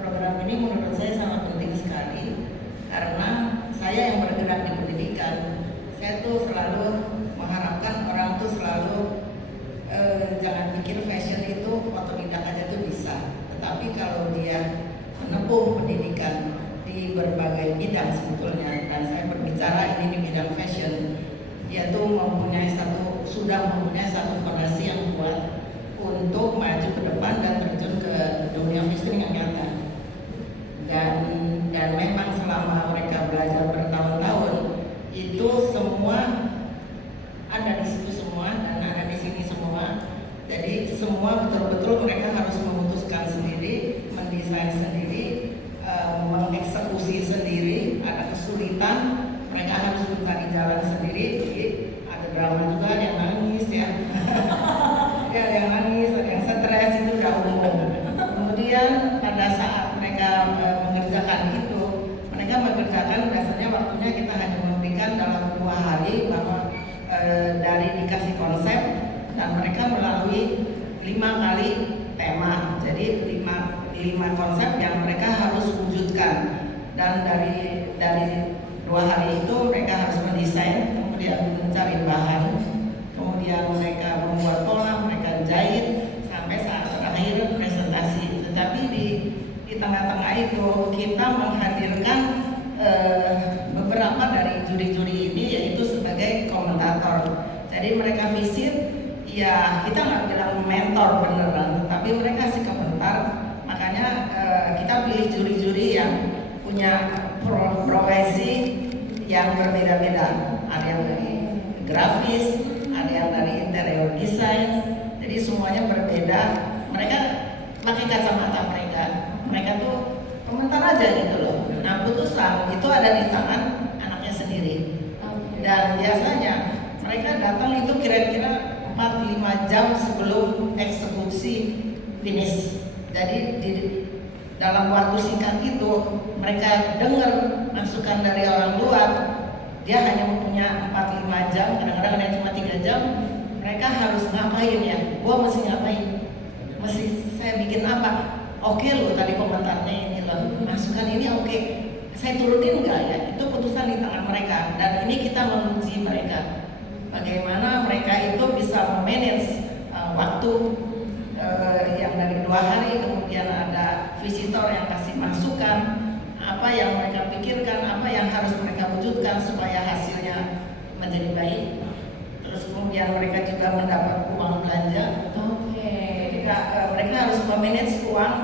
program ini menurut saya sangat penting sekali karena saya yang bergerak di pendidikan, saya tuh selalu mengharapkan orang tuh selalu jangan pikir fashion itu otodidak aja tuh bisa, tetapi kalau dia menempuh pendidikan di berbagai bidang sebetulnya, dan saya berbicara ini di bidang fashion, dia tuh sudah mempunyai satu fondasi yang kuat untuk maju ke depan dan terjun ke dunia fashion yang nyata. Dan memang selama mereka belajar bertahun-tahun itu semua ada di situ semua dan ada di sini semua. Jadi semua betul-betul mereka harus memutuskan sendiri, mendesain sendiri, mengeksekusi sendiri. Ada kesulitan, mereka harus mencari jalan sendiri. Jadi ada drama juga, ada yang nangis ya. Ya, ada yang nangis, ada yang stres, itu udah umum. Kemudian pada saat mereka mengerjakan itu, mereka mengerjakan biasanya waktunya kita hanya memberikan dalam 2 hari bahwa dari dikasih konsep dan mereka melalui 5 kali tema. Jadi 5 konsep yang mereka harus wujudkan, dan dari 2 hari itu mereka harus mendesain, kemudian mencari bahan, kemudian mereka membuat pola, mereka jahit sampai saat terakhir presentasi. Tetapi di tengah-tengah itu kita menghadirkan beberapa dari juri-juri ini, yaitu sebagai komentator. Jadi mereka visit, ya kita nggak bilang mentor beneran, tetapi mereka kasih komentar. Makanya kita pilih juri-juri yang punya profesi yang berbeda-beda. Ada yang dari grafis, ada yang dari interior design, jadi semuanya berbeda. Mereka pakai kacamata mereka tuh komentar aja gitu loh. Nah, putusan itu ada di tangan anaknya sendiri. Dan biasanya mereka datang itu kira-kira 4-5 jam sebelum eksekusi finish. Jadi dalam waktu singkat itu mereka dengar masukan dari orang luar. Dia hanya mempunyai 4-5 jam, kadang-kadang ada yang cuma 3 jam. Mereka harus ngapain ya? Gua mesti ngapain? Mesti saya bikin apa? Oke loh, tadi komentarnya ini loh, masukan ini oke. Saya turutin enggak ya? Itu putusan di tangan mereka. Dan ini kita menguji mereka. Bagaimana mereka itu bisa memanage waktu yang dari 2 hari, kemudian ada visitor yang kasih masukan, apa yang mereka pikirkan, apa yang harus mereka wujudkan supaya hasilnya menjadi baik. Terus kemudian mereka juga mendapat uang belanja. Mereka harus memanage uang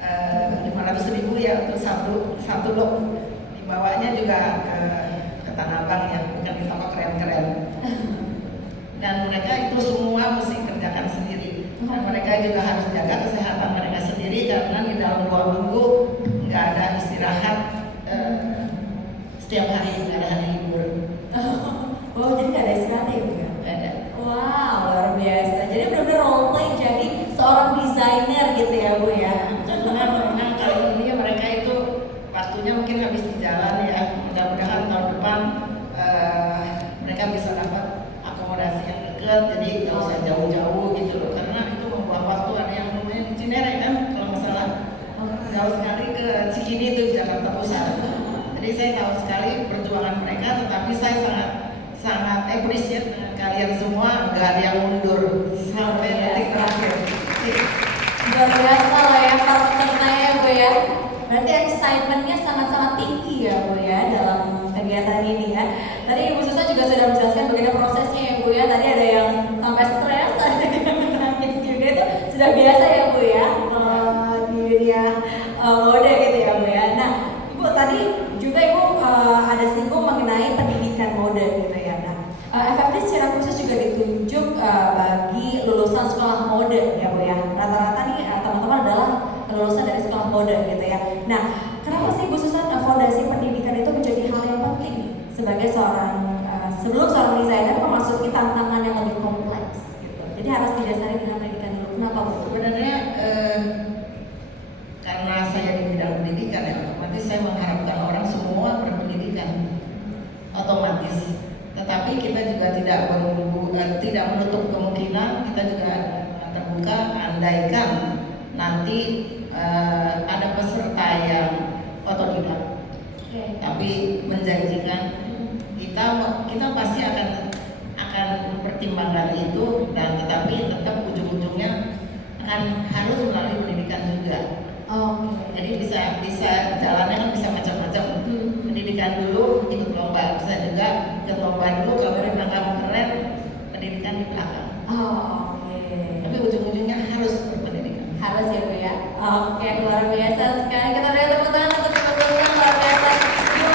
500.000 ya untuk satu lot. Dibawanya juga ke Tanah Abang ya, bukan di toko keren-keren. Dan mereka itu semua mesti kerjakan sendiri. Dan mereka juga harus jaga kesehatan mereka sendiri karena di dalam 2 minggu nggak ada istirahat, setiap hari nggak ada hari libur. Oh, jadi nggak ada istirahat ya Bu? Nggak ada. Wow, luar biasa. Jadi benar-benar role play jadi seorang desainer gitu ya Bu ya? Memang kalau ini mereka itu waktunya mungkin habis di jalan ya. Mudah-mudahan tahun depan mereka bisa dapat akomodasi yang dekat, jadi nggak usah jauh-jauh gitu loh, karena itu membuang waktu. Ada yang namanya di Cinere kan kalau nggak salah, jauh sekali ke Cikini itu Jakarta Pusat. Jadi saya tahu sekali perjuangan mereka, tetapi saya sangat appreciate dengan kalian semua, nggak ada yang mundur sampai detik terakhir. Luar biasa lah ya karakternya ya Bu ya. Berarti excitementnya sangat-sangat tinggi ya Bu ya dalam kegiatan ini ya. Tadi Ibu Susan juga sudah menjelaskan bagaimana prosesnya ya Bu ya. Tadi ada yang sampai stres, ada yang menangis juga, itu sudah biasa ya Bu ya di dunia mode gitu ya Bu ya. Nah Ibu tadi juga Ibu ada singgung mengenai pendidikan mode gitu ya. Nah FFD secara khusus juga ditunjuk bagi lulusan sekolah mode ya Bu ya. Rata-rata nih teman-teman adalah lulusan dari sekolah mode gitu ya. Nah kenapa sih Bu Susan fondasi pendidikan itu menjadi hal yang penting nih sebagai sebelum seorang desainer memasuki tantangan yang lebih kompleks gitu. Jadi harus didasari dengan pendidikan dulu. Kenapa Bu? Sebenarnya karena saya di bidang pendidikan ya, otomatis saya mengharapkan orang semua berpendidikan otomatis. Tetapi kita juga tidak menutup kemungkinan, kita juga terbuka andaikan nanti ada peserta yang otodidak, Oke. tapi menjanjikan. Kita pasti akan mempertimbangkan itu, dan tetapi tetap ujung-ujungnya akan harus melalui pendidikan juga. Oke. Jadi bisa jalannya kan bisa macam-macam. Pendidikan dulu ikut lomba, bisa juga ikut lomba dulu, kalau memang kamu keren, pendidikan di belakang. Oh, oke. Tapi ujung-ujungnya harus berpendidikan. Harus ya Bu ya. Oke, luar biasa sekali. Kita beri tepuk tangan untuk